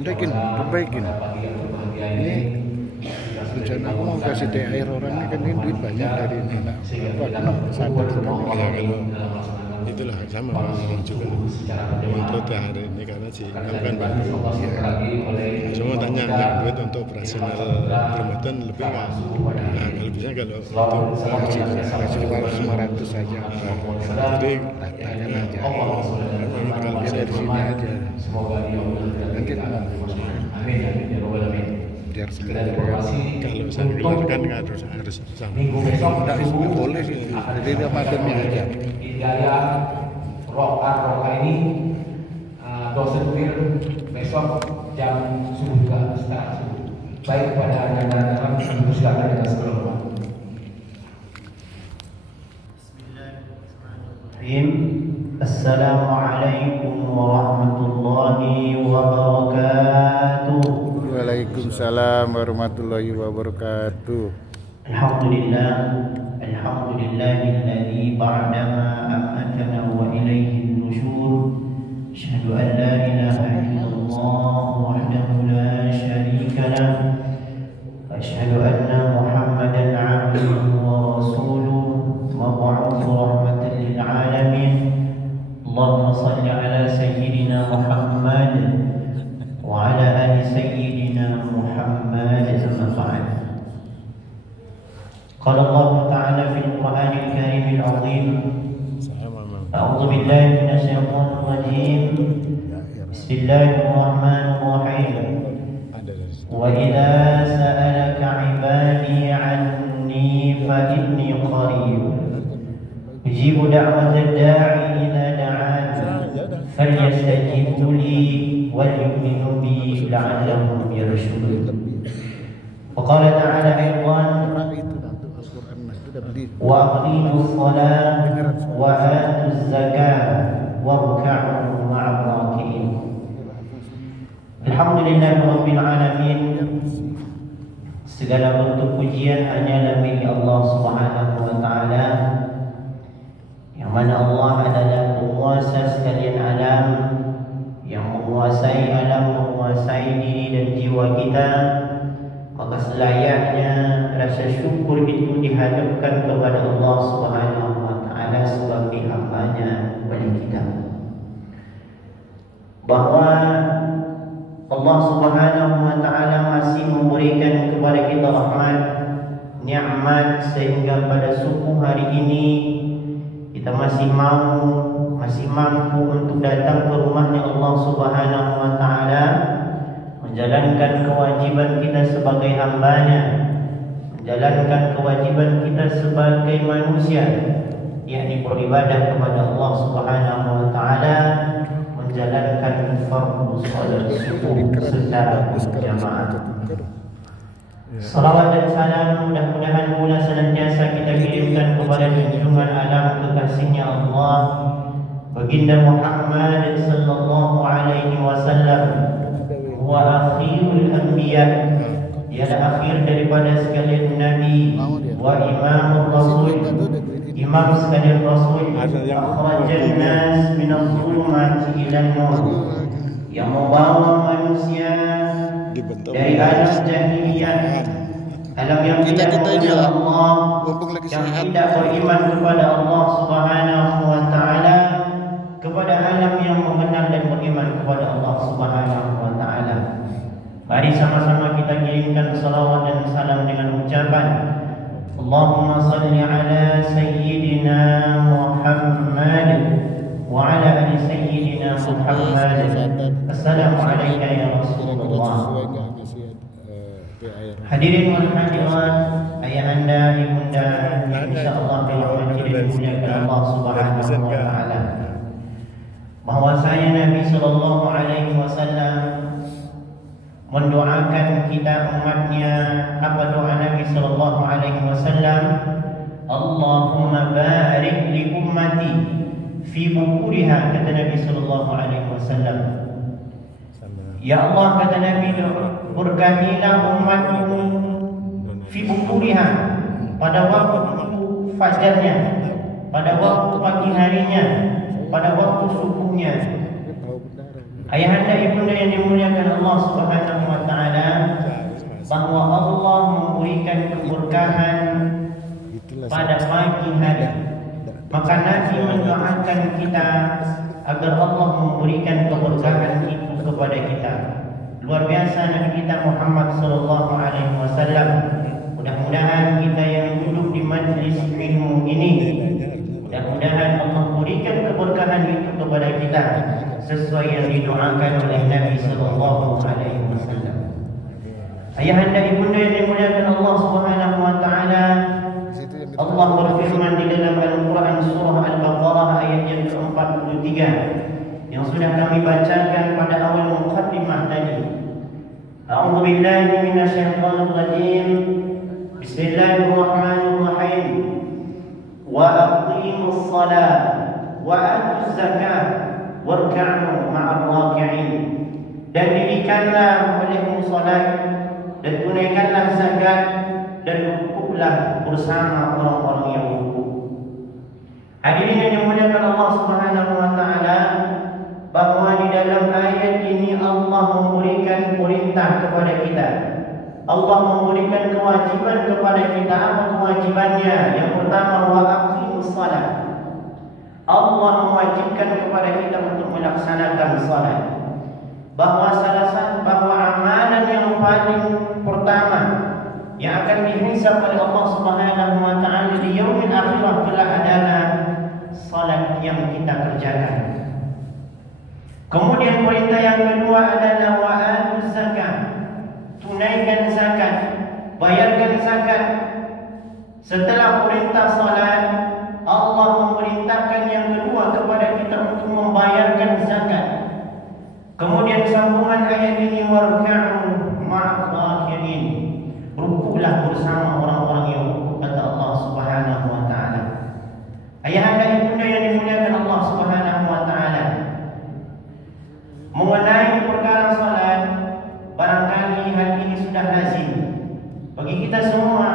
Perbaikin. Ini rencana aku mau kasih THR orang ini kan ini duit banyak dari ini. Nah, aku sadar itulah sama orang juga untuk THR ini karena si kamu kan baru semua tanya duit untuk operasional Ramadan lebih nggak? Nah kalau bisa kalau untuk kasih 500 saja. jadi Ratakan aja. kalau bisa Dari sini aja. Nanti biar semua kalau saya keluarkan harus sama. Tidak itu boleh sih. Jadi Ramadannya aja. Roka ini dosen wir besok jam subuh ke setengah subuh. Baik kepada anda silakan dengan sebelumnya. Bismillahirrahmanirrahim. Assalamualaikum warahmatullahi wabarakatuh. Waalaikumsalam warahmatullahi wabarakatuh. Alhamdulillah, alhamdulillahilladzi ba'dama amatana wa ilaihin nusyur. Asyhadu an la ilaha illallah wahdahu la syarika lah. Asyhadu anna Muhammadan 'abduhu wa rasuluhu mab'uutsu rahmatan lil 'alamin. Allahumma shalli 'ala sayyidina Muhammad wa 'ala ali sayyidina Muhammad. Amma ba'd. قال الله تعالى في القرآن الكريم العظيم أعوذ بالله من الشيطان الرجيم بسم الله الرحمن الرحيم وإذا سألك عبادي عني فإني قريب أجيب دعوة الداعي إذا دعان فليستجيبوا لي وليؤمنوا بي لعلهم يرشدون. وقال تعالى أيضا وأقيموا الصلاة وآتوا الزكاة واركعوا مع الراكعين. Alhamdulillah Rabbil Alamin. Segala bentuk pujian hanyalah milik Allah Subhanahu wa Ta'ala, yang mana Allah adalah penguasa sekalian alam, yang menguasai alam, menguasai diri dan jiwa kita. Maka selayaknya rasa syukur itu dihadapkan kepada Allah Subhanahu wa Ta'ala sebagai hamba-Nya kepada kita, bahwa Allah Subhanahu wa Ta'ala masih memberikan kepada kita rahmat, nikmat, sehingga pada subuh hari ini kita masih mampu untuk datang ke rumahnya Allah Subhanahu wa Ta'ala, menjalankan kewajiban kita sebagai hamba-Nya, menjalankan kewajiban kita sebagai manusia, yakni beribadah kepada Allah Subhanahu wa Ta'ala, menjalankan fardhu salat subuh secara berjamaah. Salawat dan salam mudah-mudahan pula senantiasa kita kirimkan kepada junjungan alam kekasihnya Allah, baginda Muhammad sallallahu alaihi wasallam, wa akhirul anbiya, ialah akhir daripada sekalian nabi, wa imamur rasul, imam sekalian rasul, akhrajan nas minadh dhulumati ilan nur, yang membawa manusia dari alam jahiliyah, alam yang tidak mengenal Allah, yang tidak beriman kepada Allah Subhanahu wa Ta'ala, kepada alam yang mengenal dan beriman kepada Allah Subhanahu wa Ta'ala. Mari sama-sama kita kirimkan salawat dan salam dengan ucapan Allahumma salli ala sayyidina Muhammad wa ala ali sayyidina Muhammad. Assalamualaikum ya Rasulullah. Hadirin wal hadirat, ayah anda, ibunda, insyaallah dirahmati dan dimuliakan Allah Subhanahu wa Ta'ala. Bahwasanya Nabi sallallahu alaihi wasallam mendoakan kita umatnya. Apa doa Nabi sallallahu alaihi wasallam? Allahumma barik li ummati fi bukuriha, kata Nabi sallallahu alaihi wasallam. Ya Allah, kata Nabi, berkahilah umatku fi bukuriha, pada waktu fajarnya, pada waktu pagi harinya, pada waktu subuhnya. Ayahanda ibunda yang dimuliakan Allah Subhanahu wa taala, bahwa Allah memberikan keberkahan pada pagi hari. Maka Nabi mendoakan kita agar Allah memberikan keberkahan itu kepada kita. Luar biasa Nabi kita Muhammad sallallahu alaihi wasallam. Mudah-mudahan kita yang duduk di majlis ilmu ini, mudah-mudahan Allah berikan keberkahan itu kepada kita sesuai yang didoakan oleh Nabi sallallahu alaihi wasallam. Ayahanda ibunda yang dimuliakan Allah Subhanahu wa taala, Allah berfirman di dalam Al-Quran surah Al-Baqarah ayat yang ke-43 yang sudah kami bacakan pada awal muqaddimah tadi. A'udzu billahi minasyaitonir rajim. Bismillahirrahmanirrahim. Wa aqimus shalah wa atuz zakah warka'u ma'ar raki'in. Dan dirikanlah olehmu salat dan tunaikanlah zakat dan rukuklah bersama orang-orang yang rukuk. Hadirin yang dimuliakan Allah Subhanahu wa taala, bahwa di dalam ayat ini Allah memberikan perintah kepada kita. Allah memberikan kewajiban kepada kita. Apa kewajibannya? Yang pertama, wa aqimus shalah. Allah mewajibkan kepada kita untuk melaksanakan salat. Bahwa amalan yang paling pertama yang akan dihisab oleh Allah Subhanahu wa taala di yaumil akhirah adalah salat yang kita kerjakan. Kemudian perintah yang kedua adalah wa atuz zakah. Tunaikan zakat, bayarkan zakat. Setelah perintah salat, Allah memerintahkan yang kedua kepada kita untuk membayarkan zakat. Kemudian sambungan ayat ini warka'u ma'ar raki'in. Rukuklah bersama orang-orang yang rukuk, kata Allah Subhanahu wa taala. Ayahanda ibunda yang dimuliakan Allah Subhanahu wa taala, mengenai perkara salat, barangkali hal ini sudah lazim bagi kita semua.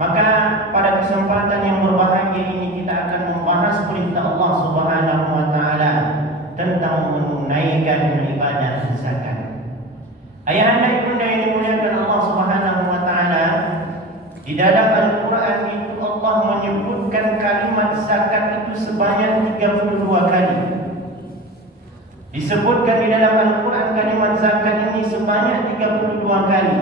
Maka pada kesempatan yang berbahagia ini kita akan membahas perintah Allah Subhanahu wa taala tentang menunaikan ibadah zakat. Ayahanda ibunda yang dimuliakan Allah Subhanahu wa taala, di dalam Al-Quran itu Allah menyebutkan kalimat zakat itu sebanyak 32 kali. Disebutkan di dalam Al-Quran kalimat zakat ini sebanyak 32 kali.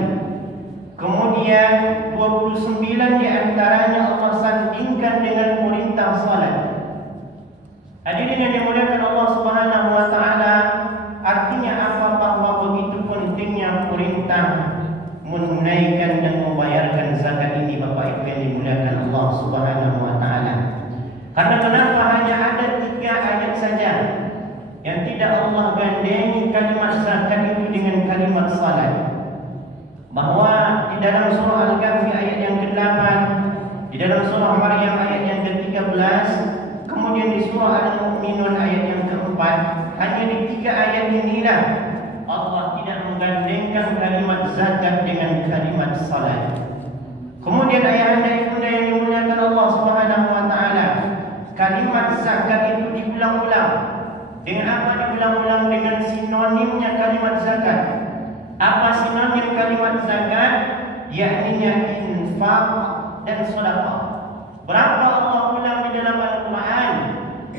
Kemudian 29 di antaranya Allah sandingkan dengan perintah salat. Hadirin yang dimuliakan Allah Subhanahu wa taala, artinya apa? Bahwa begitu pentingnya perintah menunaikan dan membayarkan zakat ini, Bapak Ibu yang dimuliakan Allah Subhanahu wa taala. Karena kenapa hanya ada 3 ayat saja yang tidak Allah gandengi kalimat zakat itu dengan kalimat salat? Bahwa di dalam surah Al-Kahfi ayat yang ke-8, di dalam surah Maryam ayat yang ke-13, kemudian di surah Al-Mu'minun ayat yang ke-4, hanya di 3 ayat inilah Allah tidak menggandengkan kalimat zakat dengan kalimat salat. Kemudian ayahanda ibunda yang dimuliakan Allah Subhanahu wa taala, kalimat zakat itu diulang-ulang. Dengan apa diulang-ulang? Dengan sinonimnya kalimat zakat. Apa sinonim kalimat zakat? Yakninya infak dan sedekah. Berapa Allah ulang di dalam Al-Quran?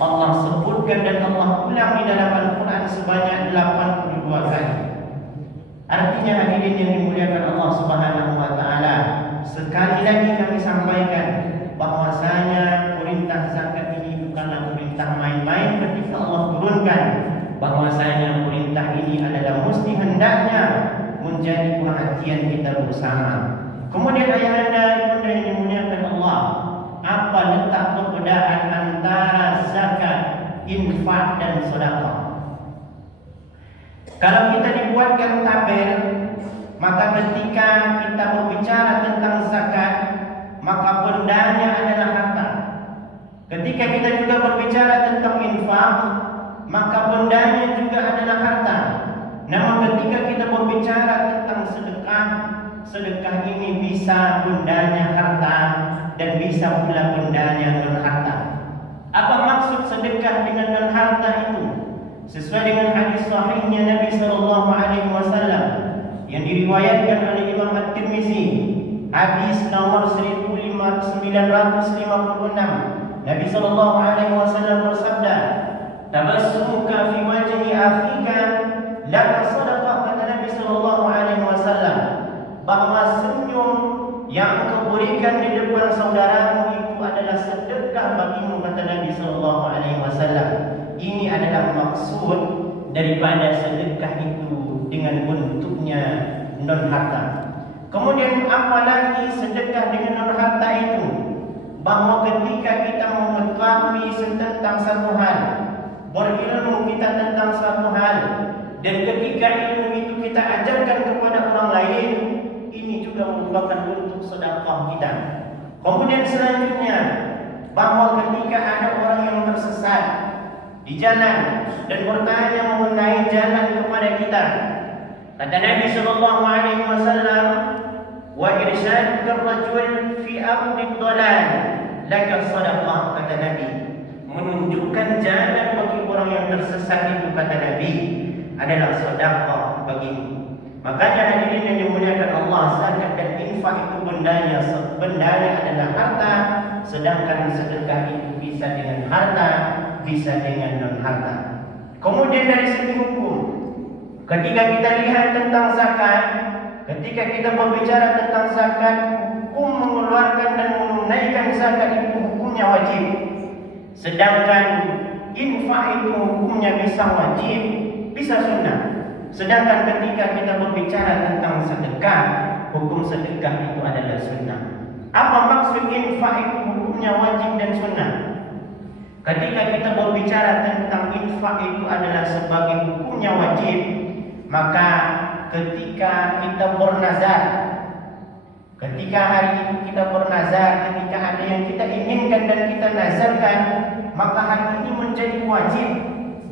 Allah sebutkan dan Allah ulang di dalam Al-Quran sebanyak 82 kali. Artinya hadirin yang dimuliakan Allah Subhanahu wa taala, sekali lagi kami sampaikan bahwasanya perintah zakat ini bukanlah perintah main-main ketika Allah turunkan. Bahwasanya perintah ini adalah mesti hendaknya menjadi perhatian kita bersama. Kemudian ayahanda ibunda yang dimuliakan Allah, apa letak perbedaan antara zakat, infak dan sedekah? Kalau kita dibuatkan tabel, maka ketika kita berbicara tentang zakat, maka bendanya adalah harta. Ketika kita juga berbicara tentang infak, maka bendanya juga adalah harta. Namun ketika kita berbicara tentang sedekah, sedekah ini bisa bendanya harta dan bisa pula bendanya non harta. Apa maksud sedekah dengan non harta itu? sesuai dengan hadis sahihnya Nabi sallallahu alaihi wasallam yang diriwayatkan oleh Imam At-Tirmizi, hadis nomor 1956. Nabi sallallahu alaihi wasallam bersabda, "Tabassumuka fi wajhi akhika laka sadaqah," kata Nabi sallallahu alaihi wasallam, bahwa senyum yang engkau berikan di depan saudaramu itu adalah sedekah bagimu, kata Nabi sallallahu alaihi wasallam. Ini adalah maksud daripada sedekah itu dengan bentuknya non harta. Kemudian apalagi sedekah dengan non harta itu, bahwa ketika kita mengetahui tentang satu hal, berilmu kita tentang satu hal, dan ketika ilmu itu kita ajarkan kepada orang lain, ini juga merupakan bentuk sedekah kita. Kemudian selanjutnya, bahwa ketika ada orang yang tersesat di jalan dan bertanya mengenai jalan kepada kita, kata Nabi sallallahu alaihi wasallam, "Wa irsyad ar-rajul fi ardi dhalal laka sadaqah," kata Nabi. Menunjukkan jalan bagi orang yang tersesat itu, kata Nabi, adalah sedekah bagimu. Makanya hadirin yang dimuliakan Allah, zakat dan infak itu bendanya adalah harta, sedangkan sedekah itu bisa dengan harta, bisa dengan non harta. Kemudian dari segi hukum, ketika kita lihat tentang zakat, ketika kita berbicara tentang zakat, hukum mengeluarkan dan menunaikan zakat itu hukumnya wajib. Sedangkan infak itu hukumnya bisa wajib, bisa sunnah. Sedangkan ketika kita berbicara tentang sedekah, hukum sedekah itu adalah sunnah. Apa maksud infak itu hukumnya wajib dan sunnah? Ketika kita berbicara tentang infak itu adalah sebagai hukumnya wajib, maka ketika kita bernazar, ketika hari itu kita bernazar, ketika ada yang kita inginkan dan kita nazarkan, maka hari ini menjadi wajib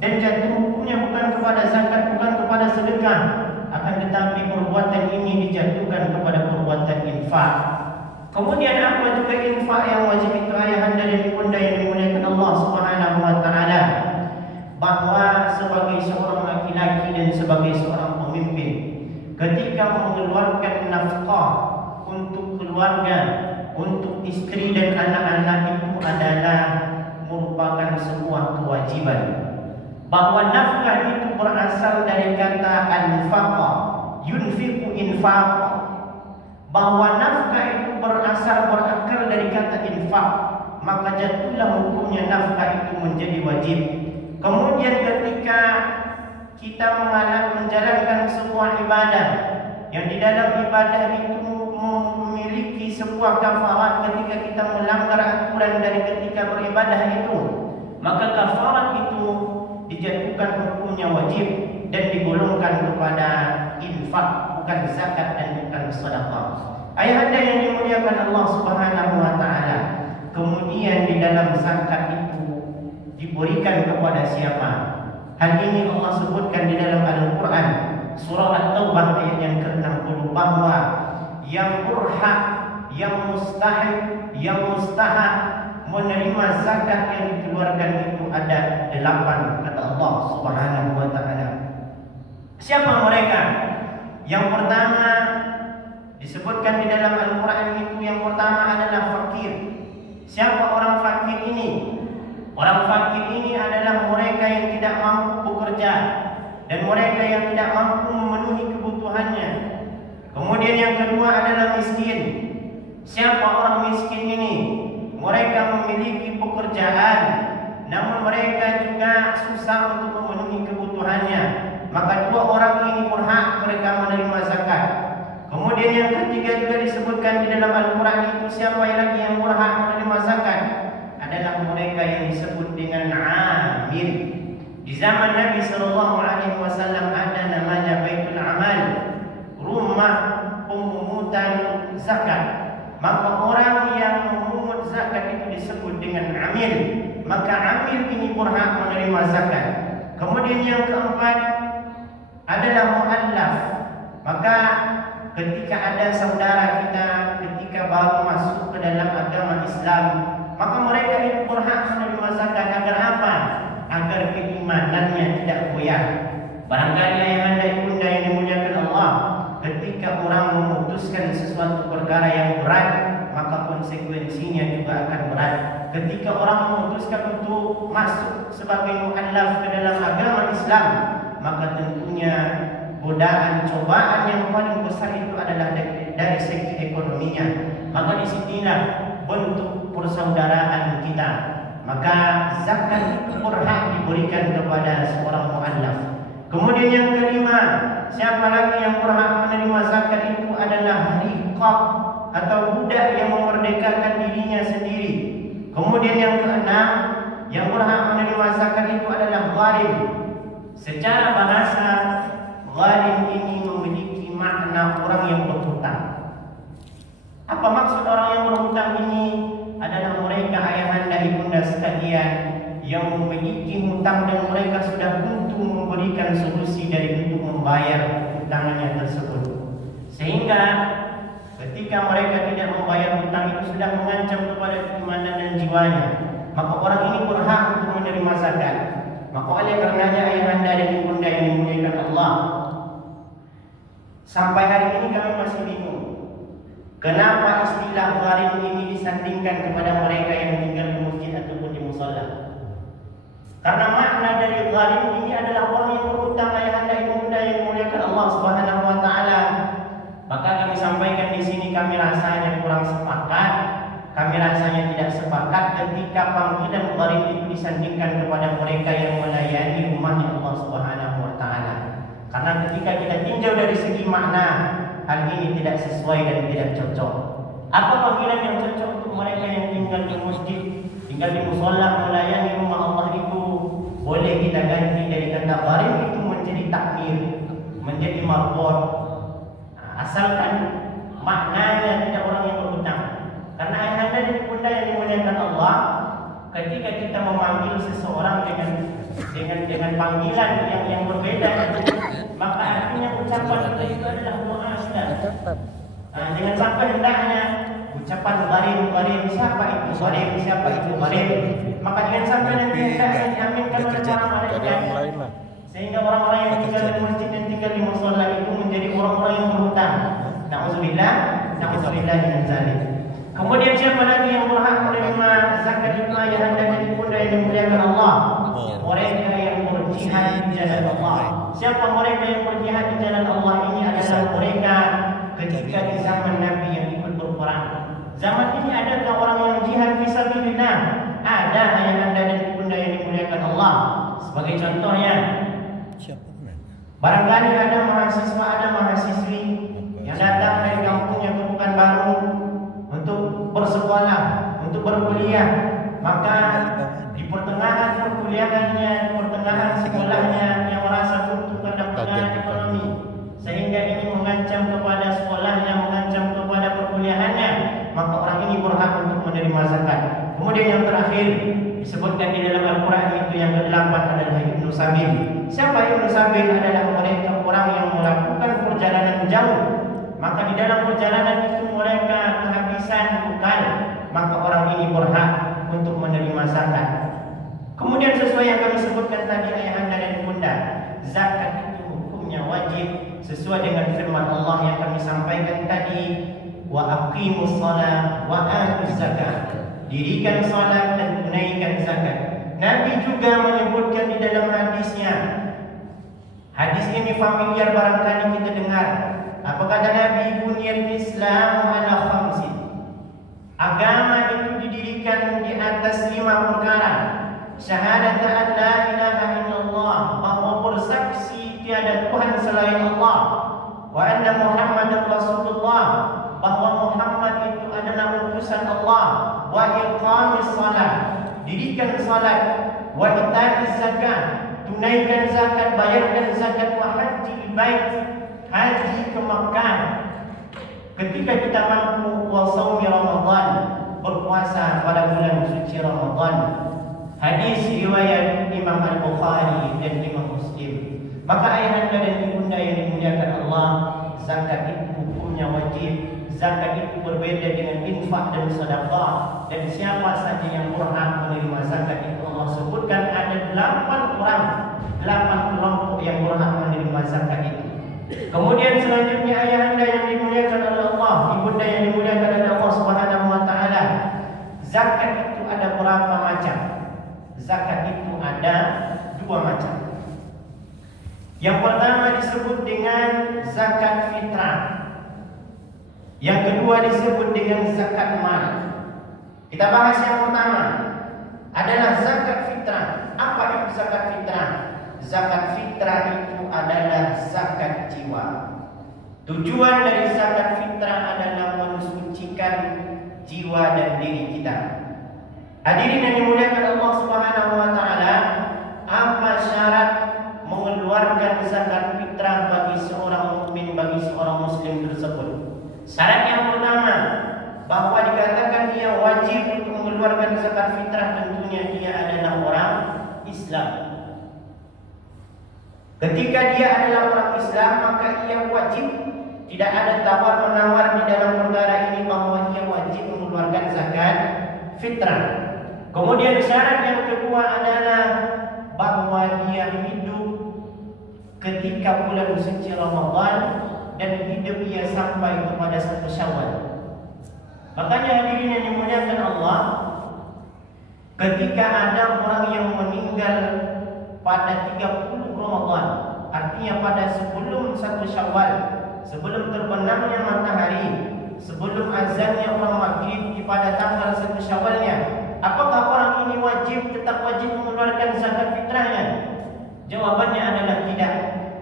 dan jatuh hukumnya bukan kepada zakat, bukan kepada sedekah, akan tetapi perbuatan ini dijatuhkan kepada perbuatan infak. Kemudian apa juga infak yang wajib itu, ayahanda dan ibunda yang dimuliakan Allah Subhanahu wa taala, bahwa sebagai seorang laki-laki dan sebagai seorang pemimpin, ketika mengeluarkan nafkah untuk keluarga, untuk istri dan anak-anak, itu adalah merupakan sebuah kewajiban. Bahwa nafkah itu berasal dari kata anfaqa, yunfiqu infaqa. Bahwa nafkah itu berakar dari kata infak, maka jatuhlah hukumnya nafkah itu menjadi wajib. Kemudian ketika kita menjalankan sebuah ibadah, yang di dalam ibadah itu memiliki sebuah kafarat ketika kita melanggar aturan dari ketika beribadah itu, maka kafarat itu dijatuhkan hukumnya wajib dan digolongkan kepada infak, bukan zakat dan bukan sedekah. Ayahanda yang dimuliakan Allah Subhanahu wa taala, kemudian di dalam zakat itu diberikan kepada siapa? Hal ini Allah sebutkan di dalam Al-Quran surah At-Taubah ayat yang ke-60, bahwa yang berhak, yang mustahil, yang mustahak menerima zakat yang dikeluarkan itu ada 8, kata Allah Subhanahu wa taala. Siapa mereka? Yang pertama disebutkan di dalam Al-Quran itu, yang pertama adalah fakir. Siapa orang fakir ini? Orang fakir ini adalah mereka yang tidak mampu bekerja dan mereka yang tidak mampu memenuhi kebutuhannya. Kemudian yang kedua adalah miskin. Siapa orang miskin ini? Mereka memiliki pekerjaan, namun mereka juga susah untuk memenuhi kebutuhannya. Maka dua orang ini berhak mereka menerima zakat. Kemudian yang ketiga juga disebutkan di dalam Al-Quran itu, siapa lagi yang berhak menerima zakat? Adalah mereka yang disebut dengan amil. Di zaman Nabi SAW ada namanya Baitul Amal, rumah pemungutan zakat. Maka orang yang memungut zakat itu disebut dengan amil. Maka amil ini berhak menerima zakat. Kemudian yang keempat adalah mu'allaf. Maka ketika ada saudara kita ketika baru masuk ke dalam agama Islam, maka mereka itu berhak menerima zakat. Agar apa? agar keimanannya tidak goyah. Barangkali ayahanda ibunda yang dimuliakan Allah, ketika orang memutuskan sesuatu perkara yang berat, maka konsekuensinya juga akan berat. Ketika orang memutuskan untuk masuk sebagai mu'allaf ke dalam agama Islam, maka tentunya godaan, cobaan yang paling besar itu adalah dari segi ekonominya. Maka disinilah bentuk persaudaraan kita. Maka zakat itu berhak diberikan kepada seorang mu'allaf. Kemudian yang kelima, siapa lagi yang berhak menerima zakat itu adalah riqab atau budak yang memerdekakan dirinya sendiri. Kemudian yang keenam, yang berhak menerima zakat itu adalah gharim. Secara bahasa, gharim ini memiliki makna orang yang berhutang. Apa maksud orang yang berhutang ini? Adalah mereka ayahanda ibunda sekalian yang memiliki hutang dan mereka sudah buntu memberikan solusi dari untuk membayar hutangannya tersebut. Sehingga ketika mereka tidak membayar hutang itu sudah mengancam kepada keimanan dan jiwanya, maka orang ini berhak untuk menerima zakat. Maka oleh karenanya ayahanda dan ibunda yang dimuliakan Allah, sampai hari ini kami masih bingung kenapa istilah gharim ini disandingkan kepada mereka yang tinggal di masjid ataupun di musalla. Karena makna dari gharim ini adalah orang yang berhutang ayahanda ibunda yang dimuliakan Allah Subhanahu wa taala. Maka kami sampaikan di sini, kami rasanya kurang sepakat, kami rasanya tidak sepakat ketika panggilan gharim itu disandingkan kepada mereka yang melayani rumahnya Allah Subhanahu wa taala. Karena ketika kita tinjau dari segi makna, hal ini tidak sesuai dan tidak cocok. Apa panggilan yang cocok untuk mereka yang tinggal di masjid, tinggal di musalla, melayani rumah Allah itu? Boleh kita ganti dari kata gharim itu menjadi takmir, menjadi marbot. Asalkan maknanya tidak orang yang berhutang. Karena ayahanda dan ibunda yang dimuliakan Allah, ketika kita memanggil seseorang dengan panggilan yang berbeda, maka artinya ucapan itu adalah doa sudah. Jangan sampai hendaknya ucapan gharim, siapa itu gharim, siapa itu gharim. Maka jangan sampai nanti hendaknya diaminkan oleh orang-orang yang lain, sehingga orang-orang yang tinggal di masjid dan tinggal di mushola itu menjadi orang-orang yang berhutang. Na'udzubillah min dzalik. Kemudian siapa lagi yang berhak menerima zakat itu ayahanda dan ibunda yang dimuliakan Allah? Mereka yang berjihad di jalan Allah. Siapa mereka yang berjihad di jalan Allah ini? Adalah mereka ketika di zaman Nabi yang ikut berperang. Zaman ini adakah orang yang jihad fisabilillah? Ada ayahanda dan ibunda yang dimuliakan Allah. Sebagai contohnya, barangkali ada mahasiswa, ada mahasiswi yang datang dari kampungnya ke Pekanbaru untuk bersekolah, untuk berkuliah. Maka di pertengahan perkuliahannya, di pertengahan sekolahnya, yang merasa butuh pendanaan ekonomi, sehingga ini mengancam kepada sekolahnya, mengancam kepada perkuliahannya, maka orang ini berhak untuk menerima zakat. Kemudian yang terakhir disebutkan di dalam Al-Quran itu yang ke-8 adalah Ibnu Sabil. Siapa Ibnu Sabil? Adalah mereka orang yang melakukan perjalanan jauh. Maka di dalam perjalanan itu mereka kehabisan bekal, maka orang ini berhak untuk menerima zakat. Kemudian sesuai yang kami sebutkan tadi ayahanda dan ibunda, zakat itu hukumnya wajib sesuai dengan firman Allah yang kami sampaikan tadi, wa aqimus shalah wa atuz zakat. Dirikan salat dan tunaikan zakat. Nabi juga menyebutkan di dalam hadisnya. Hadis ini familiar barangkali kita dengar. Apa kata Nabi? Bunyal Islam ala khamsin. Agama itu didirikan di atas 5 perkara. Syahadat an la ilaha illallah, bahwa bersaksi tiada Tuhan selain Allah, wa anna Muhammadar Rasulullah, bahwa Muhammad itu adalah utusan Allah, wa iqamis salat, dirikan salat, wa ita'iz zakat, tunaikan zakat, bayarkan zakat, wa hajjil bait, haji ke Makkah ketika kita mampu, wa shaumi Ramadan, berpuasa pada bulan suci Ramadan. Hadis riwayat Imam Al-Bukhari dan Imam Muslim. Maka ayahanda dan ibunda yang dimuliakan Allah, zakat itu hukumnya wajib. Zakat itu berbeda dengan infak dan sedekah, dan siapa saja yang berhak menerima zakat itu Allah sebutkan ada 8 orang, 8 kelompok yang berhak menerima zakat itu. Kemudian selanjutnya ayahanda yang dimuliakan oleh Allah, ibunda yang dimuliakan oleh Allah Subhanahu wa taala, zakat itu ada berapa macam? Zakat itu ada 2 macam. Yang pertama disebut dengan zakat fitrah. Yang kedua disebut dengan zakat mal. Kita bahas yang pertama adalah zakat fitrah. Apa itu zakat fitrah? Zakat fitrah itu adalah zakat jiwa. Tujuan dari zakat fitrah adalah mensucikan jiwa dan diri kita. Hadirin yang dimuliakan Allah Subhanahu wa taala, apa syarat mengeluarkan zakat fitrah bagi seorang mukmin, bagi seorang muslim tersebut? Syarat yang pertama, bahwa dikatakan dia wajib untuk mengeluarkan zakat fitrah, tentunya dia adalah orang Islam. Ketika dia adalah orang Islam, maka ia wajib, tidak ada tawar-menawar di dalam perkara ini, bahwa ia wajib mengeluarkan zakat fitrah. Kemudian syarat yang kedua adalah bahwa dia hidup ketika bulan suci Ramadan dan hidup ia sampai kepada 1 Syawal. Makanya hadirin yang dimuliakan Allah, ketika ada orang yang meninggal pada 30 Ramadan, artinya pada sebelum 1 Syawal, sebelum terbenamnya matahari, sebelum azannya orang maghrib pada tanggal 1 Syawalnya, apakah orang ini tetap wajib mengeluarkan zakat fitrahnya? Jawabannya adalah tidak.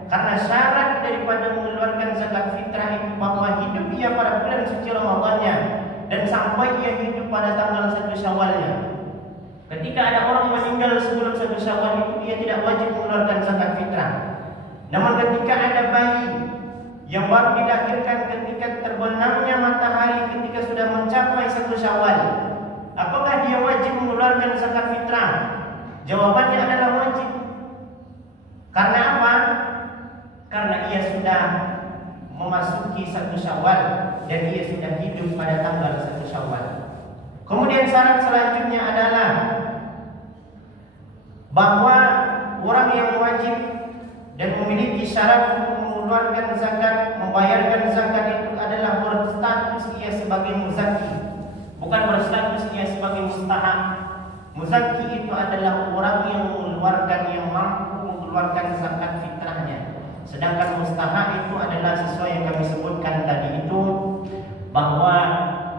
Karena syarat daripada mengeluarkan zakat fitrah itu bahwa hidup ia pada bulan suci Ramadannya dan sampai ia hidup pada tanggal 1 Syawalnya. Ketika ada orang meninggal sebelum 1 Syawal itu, dia tidak wajib mengeluarkan zakat fitrah. Namun ketika ada bayi yang baru dilahirkan ketika terbenamnya matahari, ketika sudah mencapai 1 Syawal, apakah dia wajib mengeluarkan zakat fitrah? Jawabannya adalah wajib. Karena apa? Karena ia sudah memasuki 1 Syawal dan ia sudah hidup pada tanggal 1 Syawal. Kemudian syarat selanjutnya adalah bahwa orang yang wajib dan memiliki syarat untuk mengeluarkan zakat, membayarkan zakat itu adalah berstatus ia sebagai muzaki, bukan berstatus ia sebagai mustahak. Muzaki itu adalah orang yang mengeluarkan, yang mampu mengeluarkan zakat fitrahnya. Sedangkan mustahak itu adalah sesuai yang kami sebutkan tadi itu, bahwa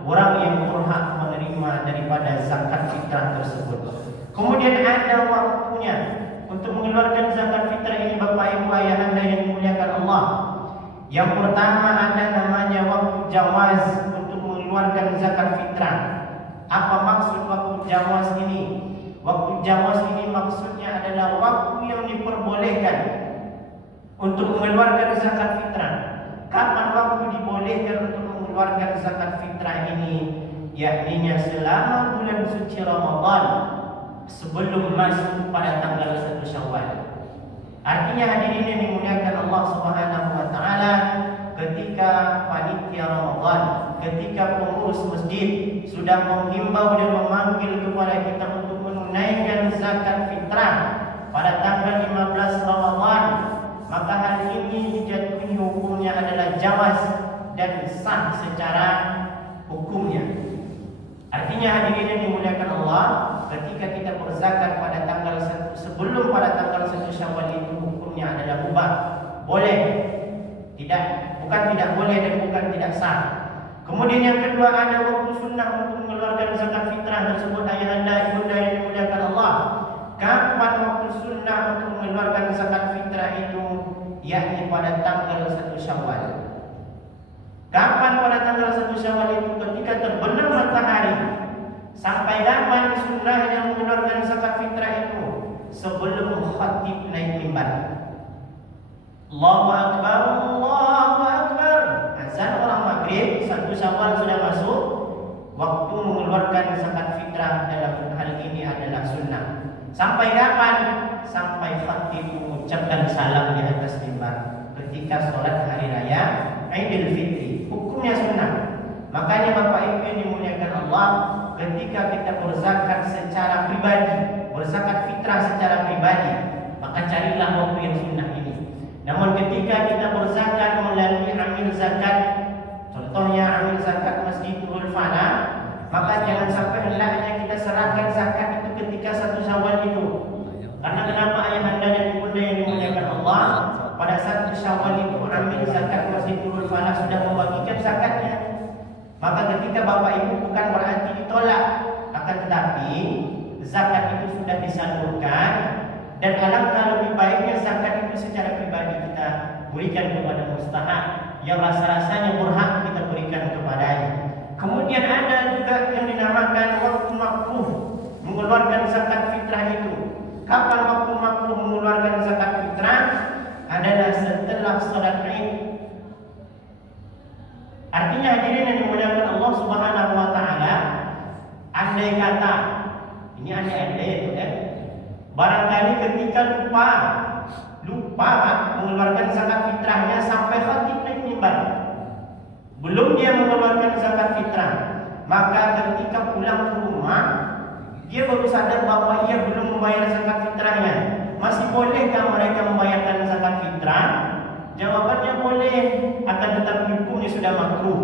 orang yang berhak menerima daripada zakat fitrah tersebut. Kemudian ada waktunya untuk mengeluarkan zakat fitrah ini, Bapak Ibu ayahanda yang dimuliakan Allah. Yang pertama ada namanya waktu jawaz untuk mengeluarkan zakat fitrah. Apa maksud waktu jawaz ini? Waktu jawaz ini maksudnya adalah waktu yang diperbolehkan untuk mengeluarkan zakat fitrah. Kapan waktu dibolehkan untuk mengeluarkan zakat fitrah ini? Yakninya selama bulan suci Ramadan sebelum masuk pada tanggal 1 Syawal. Artinya hadirin yang dimuliakan Allah Subhanahu wa taala, ketika panitia Ramadan, ketika pengurus masjid sudah menghimbau dan memanggil kepada kita untuk menunaikan zakat fitrah pada tanggal 15 Ramadan, maka hal ini dijatuhi hukumnya adalah jawaz dan sah secara hukumnya. Artinya hadirin yang dimuliakan Allah, ketika kita berzakat pada tanggal sebelum pada tanggal 1 Syawal itu hukumnya adalah mubah, boleh, bukan tidak boleh dan bukan tidak sah. Kemudian yang kedua ada waktu sunnah untuk mengeluarkan zakat fitrah tersebut. Ayahanda ibunda yang dimuliakan Allah, kapan waktu sunnah untuk mengeluarkan zakat fitrah itu? Yakni pada tanggal 1 Syawal. Kapan pada tanggal 1 Syawal itu? Ketika terbenam matahari. Sampai kapan sunnahnya mengeluarkan zakat fitrah itu? Sebelum khatib naik mimbar. Allahu Akbar, Allahu Akbar. Azan orang maghrib, 1 Syawal sudah masuk. Waktu mengeluarkan zakat fitrah dalam hal ini adalah sunnah. Sampai kapan? Sampai khatib mengucapkan salam di atas mimbar ketika sholat hari raya Idul Fitri. Hukumnya sunnah. Makanya Bapak Ibu yang dimuliakan Allah, ketika kita berzakat secara pribadi, berzakat fitrah secara pribadi, maka carilah waktu yang sunnah ini. Namun ketika kita berzakat melalui amil zakat, contohnya amil zakat Masjidul Falah, maka jangan sampai hendaknya kita serahkan zakat itu ketika 1 Syawal itu. Karena kenapa ayahanda dan ibunda yang dimuliakan Allah, pada 1 Syawal itu amil zakat Masjidul Falah sudah membagikan zakatnya. Maka ketika bapak ibu bukan berarti ditolak, akan tetapi zakat itu sudah disalurkan, dan alangkah lebih baiknya zakat itu secara pribadi kita berikan kepada mustahak yang rasa-rasanya berhak kita berikan kepadanya. Kemudian ada juga yang dinamakan waktu makruh mengeluarkan zakat fitrah itu. Kapan waktu makruh mengeluarkan zakat fitrah? Adalah setelah salat Id. Artinya hadirin yang dimuliakan Allah Subhanahu wa taala, andai kata ini andai itu barangkali ketika lupa mengeluarkan zakat fitrahnya sampai khatib naik mimbar, belum dia mengeluarkan zakat fitrah, maka ketika pulang ke rumah dia baru sadar bahwa ia belum membayar zakat fitrahnya. Masih bolehkah mereka membayarkan zakat fitrah? Jawabannya boleh, akan tetapi hukumnya sudah makruh.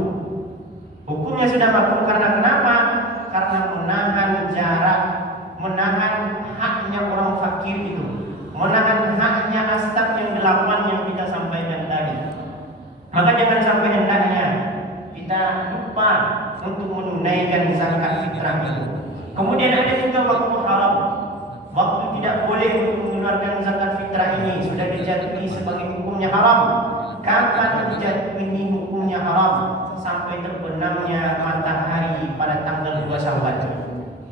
Hukumnya sudah makruh karena kenapa? Karena menahan jarak, menahan haknya orang fakir itu, menahan haknya astag yang 8 yang kita sampaikan tadi. Maka jangan sampai hendaknya kita lupa untuk menunaikan zakat fitrah itu. Kemudian ada juga waktu haram, waktu tidak boleh untuk mengeluarkan zakat fitrah ini sudah dijatuhi sebagai hukumnya haram. Kapan dijatuhi hukumnya haram? Sampai terbenamnya matahari pada tanggal 2 Syawal.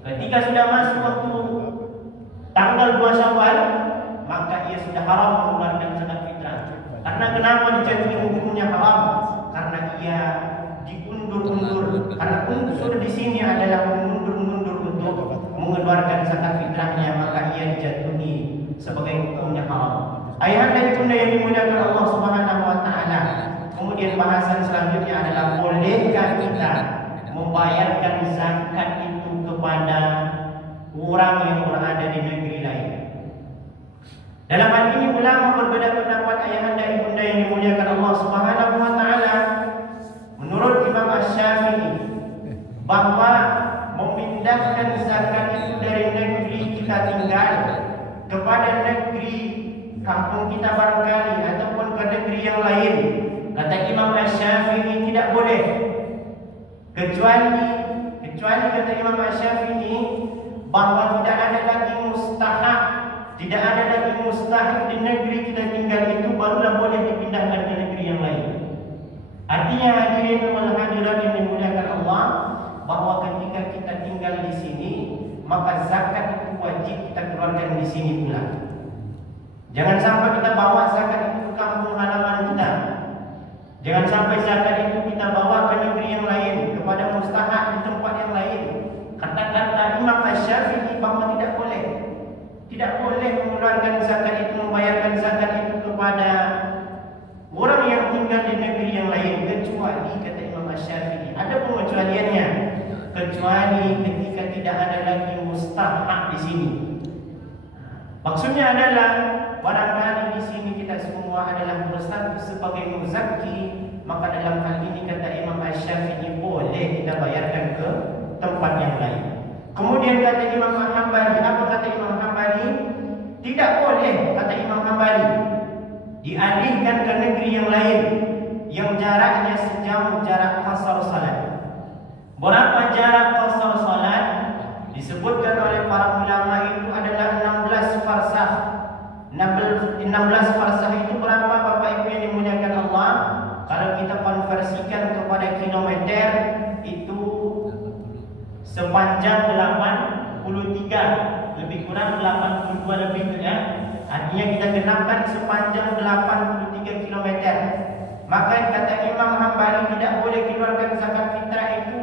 Ketika sudah masuk waktu tanggal 2 Syawal, maka ia sudah haram mengeluarkan zakat fitrah. Karena kenapa dijatuhi hukumnya haram? Karena ia diundur-undur. Karena unsur di sini adalah mengundur-undur untuk mengeluarkan zakat fitrahnya, maka ia dijatuhi sebagai hukumnya haram. Ayahanda ibunda yang dimuliakan Allah Subhanahu wa taala. Kemudian bahasan selanjutnya adalah bolehkah kita membayarkan zakat itu kepada orang yang berada di negeri lain. Dalam hal ini ulama berbeda pendapat ayahanda ibunda yang dimuliakan Allah Subhanahu wa taala. Menurut Imam Asy-Syafi'i bahwa memindahkan zakat itu dari negeri kita tinggal kepada negeri kampung kita barangkali ataupun ke negeri yang lain, kata Imam Asy-Syafi'i tidak boleh, kecuali kata Imam Asy-Syafi'i bahwa tidak ada lagi mustahak, tidak ada lagi mustahil di negeri kita tinggal itu, barulah boleh dipindahkan ke negeri yang lain. Artinya hadirin wal hadirat yang dimuliakan Allah, bahwa ketika kita tinggal di sini, maka zakat itu wajib kita keluarkan di sini pula. Jangan sampai kita bawa zakat itu ke kampung halaman kita. Jangan sampai zakat itu kita bawa ke negeri yang lain, kepada mustahak di tempat yang lain. Kata-kata Imam Asy-Syafi'i bahwa tidak boleh. Tidak boleh mengeluarkan zakat itu, membayarkan zakat itu kepada orang yang tinggal di negeri yang lain, kecuali kata Imam Asy-Syafi'i ada pengecualiannya, kecuali ketika tidak ada lagi mustahak di sini. Maksudnya adalah barangkali di sini kita semua adalah berstatus sebagai muzakki, maka dalam hal ini kata Imam Asy-Syafi'i boleh kita bayarkan ke tempat yang lain. Kemudian kata Imam Hambali, apa kata Imam Hambali? Tidak boleh, kata Imam Hambali, dialihkan ke negeri yang lain yang jaraknya sejauh jarak qasar salat. Berapa jarak qasar salat? Disebutkan oleh para ulama itu adalah 16 farsah. 16 farsah itu berapa Bapak Ibu yang dimuliakan Allah? Kalau kita konversikan kepada kilometer, itu sepanjang 83, lebih kurang 82 lebih ya. Artinya kita genapkan sepanjang 83 km. Maka kata Imam Hambali tidak boleh keluarkan zakat fitrah itu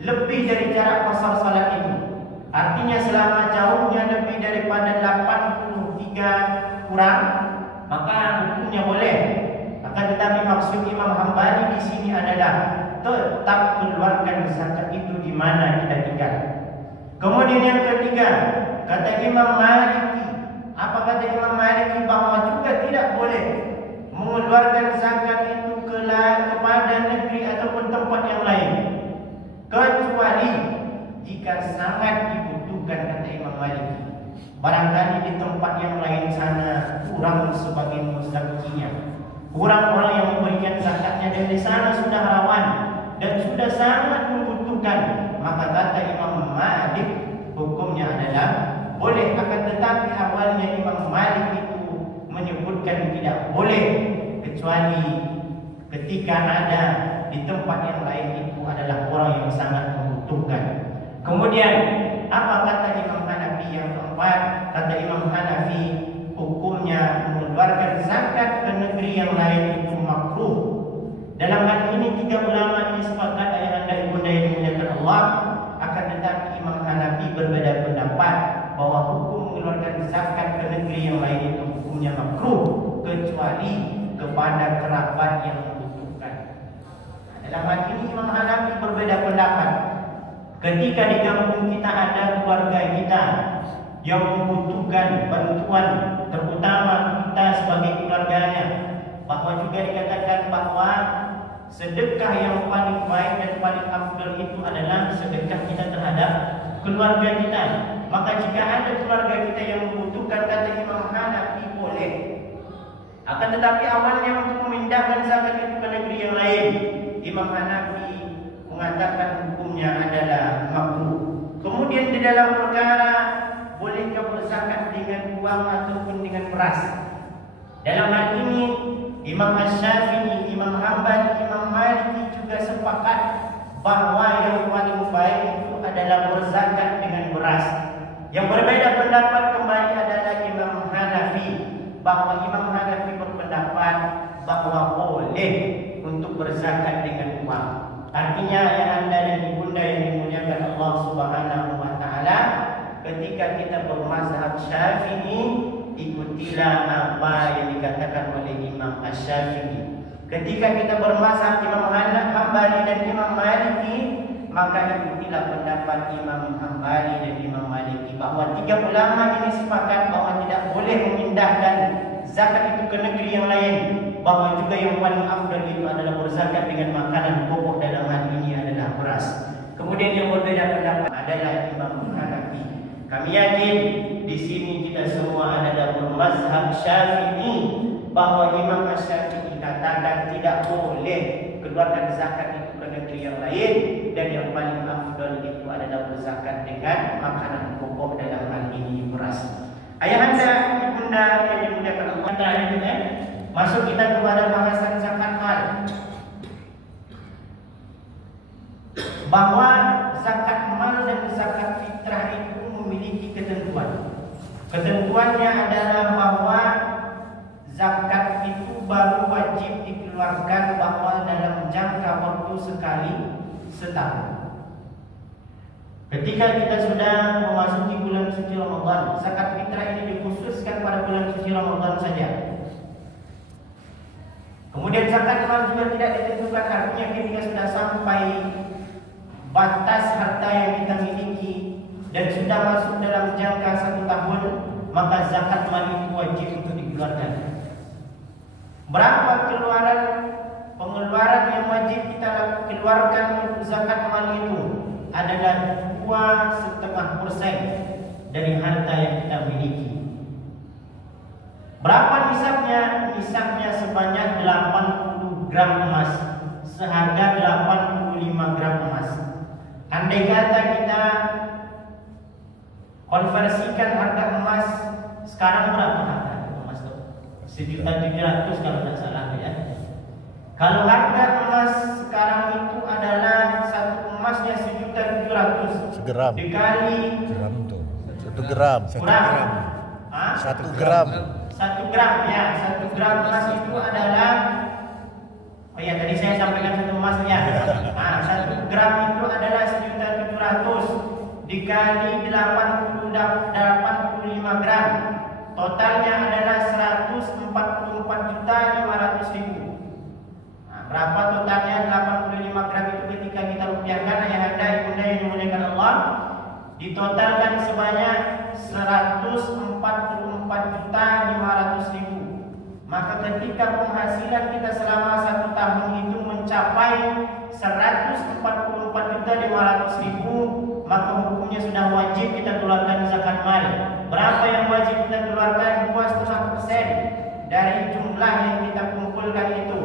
lebih dari jarak qasar salat itu. Artinya selama jauhnya lebih daripada 83 kurang, maka hukumnya boleh. Akan tetapi maksud Imam Hambali di sini adalah tetap keluarkan zakat itu di mana kita tinggal. Kemudian yang ketiga, kata Imam Maliki. Apa kata Imam Maliki? Bahwa juga tidak boleh mengeluarkan zakat itu kepada negeri ataupun tempat yang lain, kecuali jika sangat dibutuhkan, kata Imam Maliki. Barangkali di tempat yang lain sana kurang sebagai mustaqinya, kurang orang yang memberikan zakatnya, dan di sana sudah rawan dan sudah sangat membutuhkan, maka kata Imam Malik hukumnya adalah boleh. Akan tetapi awalnya Imam Malik itu menyebutkan tidak boleh kecuali ketika ada di tempat yang lain itu adalah orang yang sangat membutuhkan. Kemudian apa kata Imam Hanafi yang keempat? Kata Imam Hanafi hukumnya mengeluarkan zakat ke negeri yang lain itu makruh. Dalam hal ini tiga ulama ini sepakat, ayahanda ibunda yang dimuliakan Allah. Akan tetapi Imam Hanafi berbeda pendapat bahwa hukum mengeluarkan zakat ke negeri yang lain itu hukumnya makruh kecuali kepada kerabat yang membutuhkan. Dalam hal ini Imam Hanafi berbeda pendapat. Ketika di kampung kita ada keluarga kita yang membutuhkan bantuan, terutama kita sebagai keluarganya, bahwa juga dikatakan bahwa sedekah yang paling baik dan paling afdal itu adalah sedekah kita terhadap keluarga kita. Maka jika ada keluarga kita yang membutuhkan, kata Imam Hanafi boleh. Akan tetapi awalnya untuk memindahkan zakat itu ke negeri yang lain, Imam Hanafi mengatakan hukumnya adalah makruh. Kemudian di dalam perkara bolehkah berzakat dengan uang ataupun dengan beras? Dalam hal ini Imam Asy-Syafi'i, Imam Hambali, Imam Maliki juga sepakat bahwa yang paling baik itu adalah berzakat dengan beras. Yang berbeda pendapat kembali adalah Imam Hanafi, bahwa Imam Hanafi berpendapat bahwa boleh untuk berzakat dengan uang. Artinya ayahanda dan ibunda yang dimuliakan Allah Subhanahu wa taala, ketika kita bermazhab Syafi'i, ikutilah apa yang dikatakan oleh Imam Asy-Syafi'i. Ketika kita bermazhab Imam Hambali dan Imam Maliki, maka ikutilah pendapat Imam Hambali dan Imam Maliki, bahwa tiga ulama ini sepakat bahwa tidak boleh memindahkan zakat itu ke negeri yang lain, bahwa juga yang paling afdal itu adalah berzakat dengan makanan pokok, dalam hal ini adalah beras. Kemudian yang berbeda pendapat adalah Imam Hanafi. Kami yakin di sini kita semua adalah bermazhab Syafi'i, bahwa Imam Asy-Syafi'i katakan tidak boleh keluarkan zakat itu ke negeri yang lain, dan yang paling afdal itu adalah berzakat dengan makanan pokok, dalam hal ini beras. Ayahanda ibunda yang dimuliakan Allah Ta'ala, masuk kita kepada bahasan zakat mal. Bahwa zakat mal dan zakat fitrah itu memiliki ketentuan. Ketentuannya adalah bahwa zakat itu baru wajib dikeluarkan bahwa dalam jangka waktu sekali setahun. Ketika kita sudah memasuki bulan suci Ramadan, zakat fitrah ini dikhususkan pada bulan suci Ramadan saja. Kemudian zakat mal juga tidak ditentukan, artinya ketika sudah sampai batas harta yang kita miliki dan sudah masuk dalam jangka 1 tahun, maka zakat mal itu wajib untuk dikeluarkan. Berapa pengeluaran yang wajib kita keluarkan untuk zakat mal itu? Adalah 2,5% dari harta yang kita miliki. Berapa nisabnya? Nisabnya sebanyak 80 gram emas, seharga 85 gram emas. Andai kata kita konversikan harga emas sekarang, berapa harga emas itu? 1.700.000 kalau tidak salah ya. Kalau harga emas sekarang itu adalah satu emasnya 1.700.000 segram dikali gram tuh 1 gram kurang 1 gram 1 gram ya, 1 gram emas itu adalah, oh ya tadi saya sampaikan 1 emasnya. 1 gram itu adalah 1.700.000 dikali 85 gram, totalnya adalah 144.500.000. Berapa totalnya 85 gram itu ketika kita rupiahkan, ayahanda ibunda yang dimuliakan Allah, ditotalkan sebanyak 144.500.000. Maka ketika penghasilan kita selama 1 tahun itu mencapai 144.500.000, maka hukumnya sudah wajib kita keluarkan zakat mal. Berapa yang wajib kita keluarkan? 2,5% dari jumlah yang kita kumpulkan itu.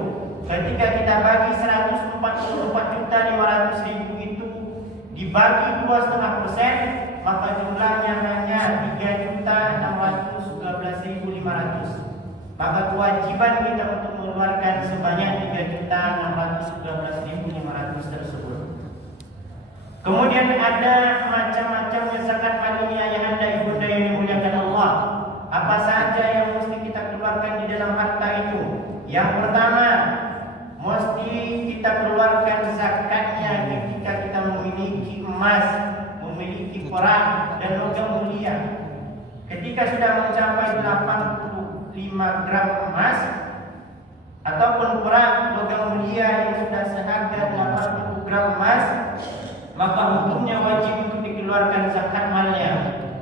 Ketika kita bagi 144.500.000 itu dibagi 2,5%, maka jumlahnya hanya 3.612.500. Maka kewajiban kita untuk mengeluarkan sebanyak 3.612.500 tersebut. Kemudian ada macam-macam zakat mal ini ayahanda ibunda yang dimuliakan Allah. Apa saja yang mesti kita keluarkan di dalam harta itu? Yang pertama, mesti kita keluarkan zakatnya ketika kita memiliki emas, memiliki perak dan logam mulia. Ketika sudah mencapai 85 gram emas ataupun perak logam mulia yang sudah seharga 80 gram emas, maka hukumnya wajib untuk dikeluarkan zakat malnya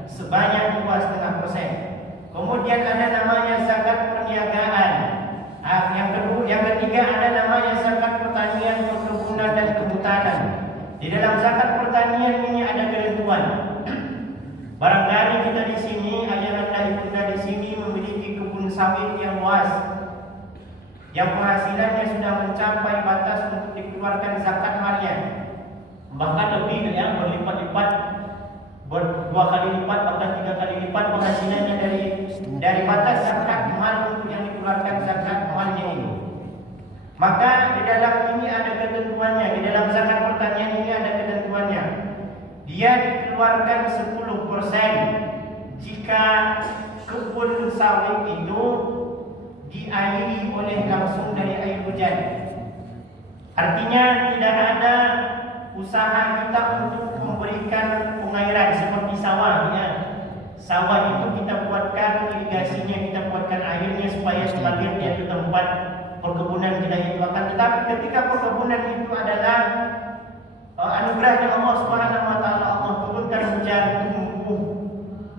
sebanyak 2,5%. Kemudian ada namanya zakat perniagaan. Yang ketiga ada namanya zakat pertanian, perkebunan dan kehutanan. Di dalam zakat pertanian ini ada ketentuan. Barangkali kita di sini, ayahanda ibunda di sini memiliki kebun sawit yang luas, yang penghasilannya sudah mencapai batas untuk dikeluarkan zakat malnya, bahkan lebih ya, berlipat-lipat, 2 kali lipat, bahkan 3 kali lipat penghasilannya dari batas zakat mal untuk yang dikeluarkan zakat malnya ini. Maka di dalam ini ada ketentuannya, di dalam zakat pertanian ini ada ketentuannya. Dia dikeluarkan 10% jika kebun sawit itu diairi oleh langsung dari air hujan. Artinya tidak ada usaha kita untuk memberikan pengairan seperti sawah ya. Sawah itu kita buatkan irigasinya, kita buatkan airnya supaya mengalir dia ke tempat perkebunan kita itu. Akan tetapi ketika perkebunan itu adalah anugerahnya Allah Subhanahu wa taala, Allah turunkan hujan,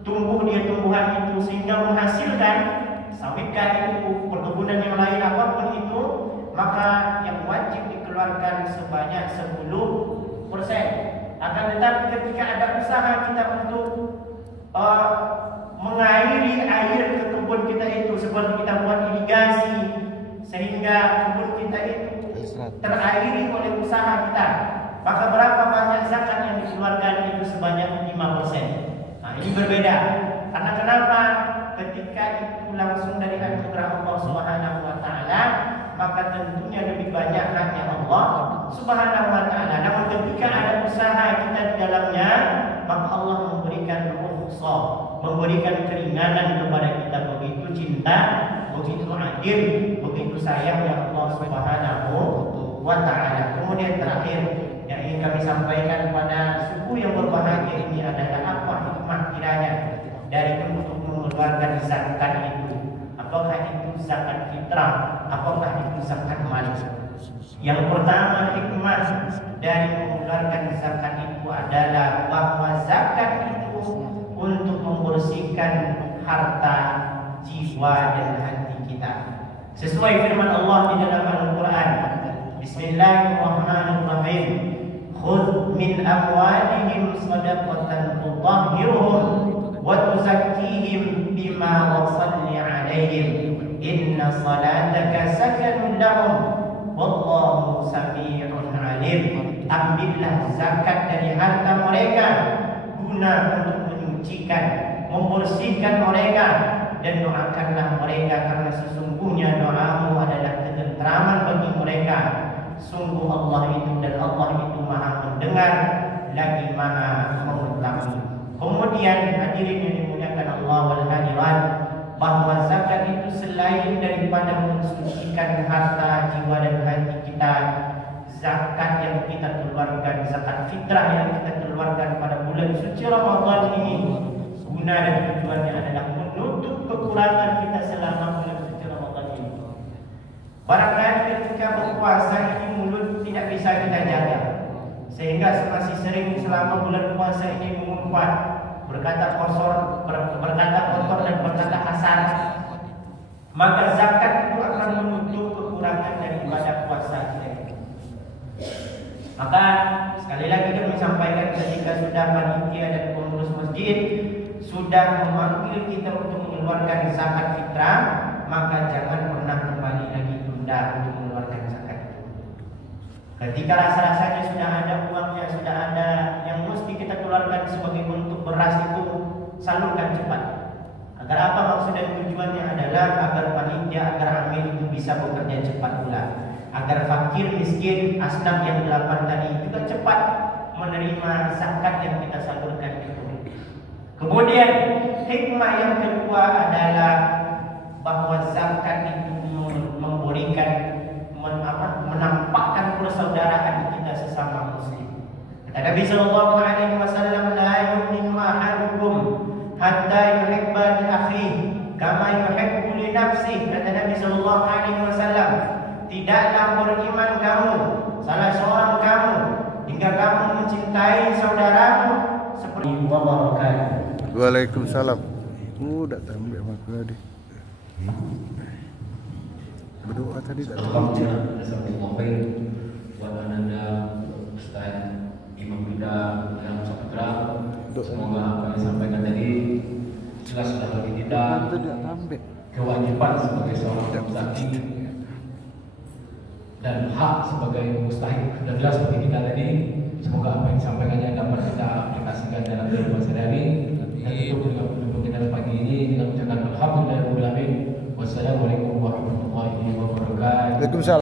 tumbuh dia tumbuhan itu sehingga menghasilkan sawitkah itu, perkebunan yang lain apapun itu, maka yang wajib dikeluarkan sebanyak 10%. Akan tetapi ketika ada usaha kita untuk mengairi air ke kebun kita itu, seperti kita buat irigasi sehingga kebun kita itu terairi oleh usaha kita, maka berapa banyak zakat yang dikeluarkan itu sebanyak 5%. Nah, ini berbeda. Karena kenapa? Ketika itu langsung dari anugerah Allah Subhanahu wa taala, maka tentunya lebih banyak haknya Allah Subhanahu wa taala. Namun ketika ada usaha kita di dalamnya, maka Allah memberikan rukhsah, memberikan keringanan kepada kita. Begitu cinta, begitu adil, begitu sayangnya Allah Subhanahu wa taala. Kemudian terakhir yang ingin kami sampaikan pada suku yang berbahagia ini adalah apa hikmah kiranya dari untuk mengeluarkan zakat itu. Apakah itu zakat fitrah, apakah itu zakat mal? Yang pertama, hikmah dari mengeluarkan zakat itu adalah bahwa zakat itu untuk membersihkan harta, jiwa dan hati kita. Sesuai firman Allah di dalam Al-Quran, Bismillahirrahmanirrahim. Khudh min amwalihim sadaqatan tutahhiruhum wa tuzakkihim bima wa salli alaihim inna salataka sakanun lahum wallahu sami'un alim. Ambillah zakat dari harta mereka guna untuk menyucikan, membersihkan mereka, dan doakanlah mereka karena sesungguhnya doamu adalah ketenteraman bagi mereka. Sungguh Allah itu dan Allah itu Maha mendengar lagi Maha mengetahui. Kemudian hadirin yang dimuliakan Allah wal hadirat, bahwa zakat itu selain daripada mensucikan harta, jiwa dan hati kita, zakat yang kita keluarkan, zakat fitrah yang kita keluarkan pada bulan suci Ramadan ini, guna dan tujuannya adalah menutup kekurangan kita selama bulan suci Ramadan ini. Barangkali ketika berpuasa ini mulut tidak bisa kita jaga, sehingga masih sering selama bulan puasa ini mengumpat, berkata kotor dan berkata kasar, maka zakat itu akan menutup kekurangan daripada puasa kita. Maka sekali lagi kami sampaikan, ketika sudah panitia dan pengurus masjid sudah memanggil kita untuk mengeluarkan zakat fitrah, maka jangan pernah kembali lagi tunda untuk mengeluarkan zakat itu. Ketika rasa-rasanya sudah ada uangnya, sudah ada yang mesti kita keluarkan sebagai bentuk beras itu, salurkan cepat. Agar apa? Maksud dan tujuannya adalah agar panitia, agar amil itu bisa bekerja cepat pula, agar fakir, miskin, asnaf yang 8 tadi juga cepat menerima zakat yang kita salurkan itu. Kemudian hikmah yang kedua adalah bahwa zakat itu memberikan, menampakkan persaudaraan kita sesama muslim. Kata Nabi sallallahu alaihi wasallam, la yu'minu ahadukum hatta yuhibba li akhihi kama yuhibbu li nafsihi. Kata Nabi sallallahu alaihi wasallam, tidaklah beriman kamu, salah seorang kamu, hingga kamu mencintai saudaramu seperti wabarakatuh. Waalaikumsalam. Udah tambah maka di berdoa tadi tak Alhamdulillah, jazakumullah khair buat Ananda, Ustaz Imam Bida dalam Saputra. Semoga apa yang disampaikan tadi jelas sudah bagi kita kewajiban sebagai seorang mustahik dan hak sebagai mustahik sudah jelas bagi kita tadi. Semoga apa yang disampaikannya dapat kita aplikasikan dalam kehidupan sehari-hari. Dan tutup dengan penduduk kita pagi ini dengan ucapan alhamdulillahirabbil alamin. Wassalamualaikum warahmatullahi wabarakatuh. Waalaikumsalam.